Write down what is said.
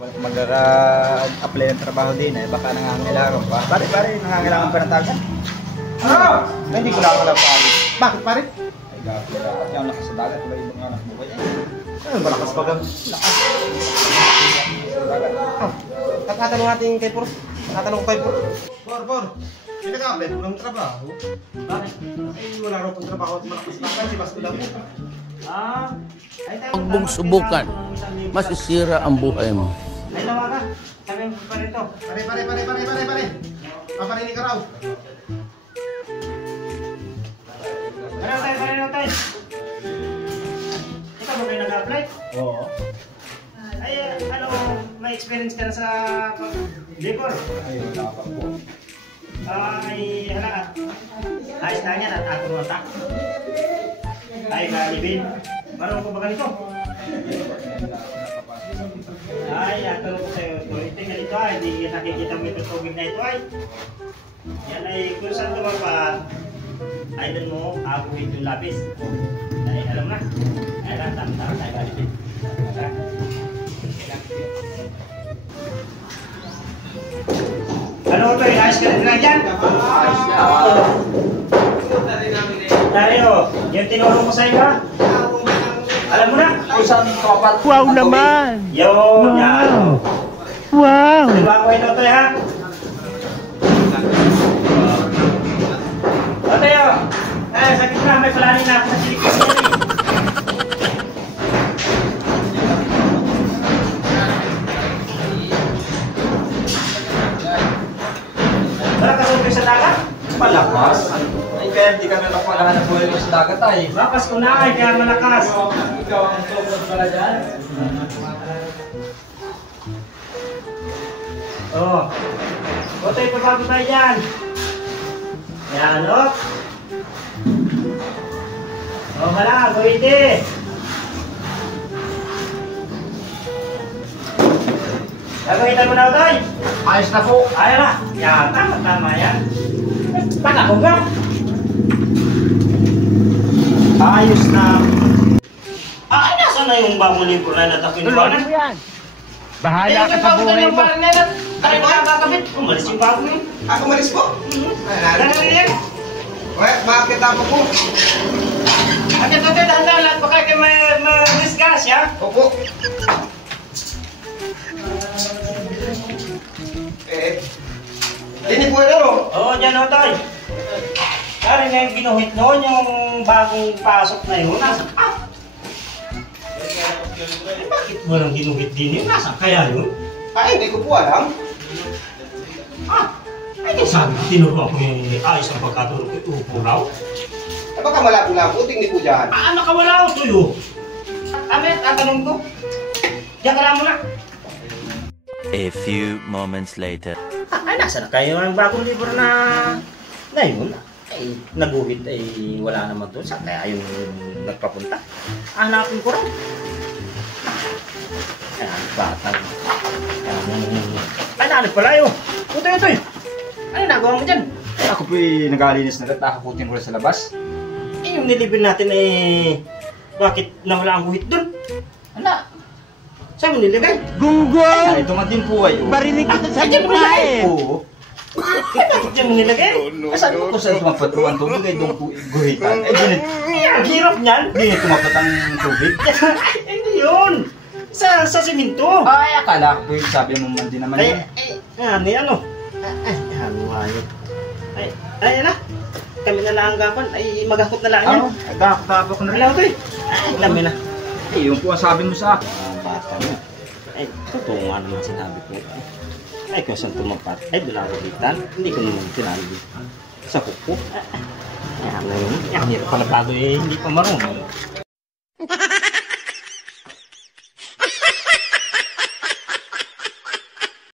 Mag-apply ng trabaho din eh, baka nangangailangan pa. Pare, nangangailangan pa ng tagan? Ay, hindi ko lang alam pare. Bakit pare? Ay, gabi na. Yung lakas sa dagat, wala ibang anak mo ba yan? Ay, malakas pa gan. Lakas. Tatanong natin kay Por. Tatanong ko kay Por. Por. Hindi nag-apply po ng trabaho. Bakit? Ay, wala raw pong trabaho at malakas na. Si Basko lang po. Huwag mong subukan, masisira ang buhay mo. Ay, nawa ka. Sabi mo pa rito. Pare. Paparinig ka raw. Pare tayo. Ikaw ba kayo nag-apply? Oo. Ay, ano, may experience ka na sa labor? Ay, wala pa po. Ay, hala. Ayos na yan at atong otak. Ay, kalibin. Marunong ko ba ganito? Ay, atong ko sa'yo. Tulitin ka dito ay. Hindi nakikita mo ito tubig na ito ay. Yan ay kung saan tumapat. Ay, doon mo, abuhin yung lapis. Ay, alam na. Ay, tama tayo kalibin. Ano ito eh? Ayos ka rin lang dyan? Ayos na. Tayo, yung tinulong ko sa'yo ha? Alam mo na? Isang kapat. Wow naman! Yun, yan. Wow! Diba ako ito ito ha? O tayo, sakit na, may palanin na ako sa silikon yan eh. Tara, kasunod sa dagat? Malakas. Ay, kaya hindi ka na nakapalahan ng buhay mo sa dagat ay. Bakas ko na ay, kaya malakas. Ikaw ang tungkol pala dyan. Oo. O tayo, pabago tayo dyan. Yan, o. O, wala, gawin din. Gagamitan mo na ito ay. Ayos na po. Ayaw na. Yan, tama yan. Ba't ako nga? Ayos na. Ay, nasa na yung bagong libro na natapin mo? Tulungan mo yan! Bahala ka sa buhay mo! Ay, ba kakabit? Umalis yung bago yun. Ako malis po? Ano yan? Weh, makakita po po. Agad natin, dahan-dahan lahat. Baka kayo ma-discuss, ya? Opo. Ini po yun, oh. Oo, dyan o, Toy. Kaya na yung ginuhit noon, yung bagong pasok na yun. Nasa ka? Eh, bakit mo lang ginuhit din yun? Nasa kaya yun? Ay, hindi ko po alam. Ay, di sabi, tinuro ako yung ayos ang pagkatulog. Upo raw. Eh, baka malabo-labo, tingin po dyan. Nakawala ako tuyo. Amit, tanong ko. Diyan ka lang muna. A few moments later. Ay, nasa na kayo ang bagong libro na yun? Ay, naguhit ay wala naman doon. Saan kaya yung nagpapunta? Hanapin ko rin. Ayan, batang. Ay, naanap pala yun. Utoy. Ano nagawa mo dyan? Ay, ako po'y nag-aalinis na rin. Nakakutin ko rin sa labas. Eh, yung nilibin natin eh, bakit nawala ang guhit doon? Ano? Saan mo nilagay? Gunggong! Ay, ito nga din po ay. Barinig kita sa Ay, dyan mo mukha nilagay? eh! Oo. Bakit dyan mo nilagay? Sabi ko kung saan tumapat po ang tubig ay doon po guhitan. Ay, ginit. Ang hirap niyan. Ginit tumapat ang tubig. Hindi yun. Sa siminto. Ay, akala ko po yung sabi mo man din naman yun. Ano? Ano nga yun? Ay, na. Kami na lang ang gapan. Ay, maghakot na lang yan. Ano? Ay, kakapapa ko na rin. Wala ko eh. Ay, kami na. Ay, yun po ang sabi mo sa akin. Bata mo. Ay, totoo nga naman sinabi ko. Ay, kung saan tumapat. Ay, doon ako hitan. Hindi ko naman sinabi. Sa kuko. Ay, ano yun? Ang hirap pala bago eh. Hindi pa marunong.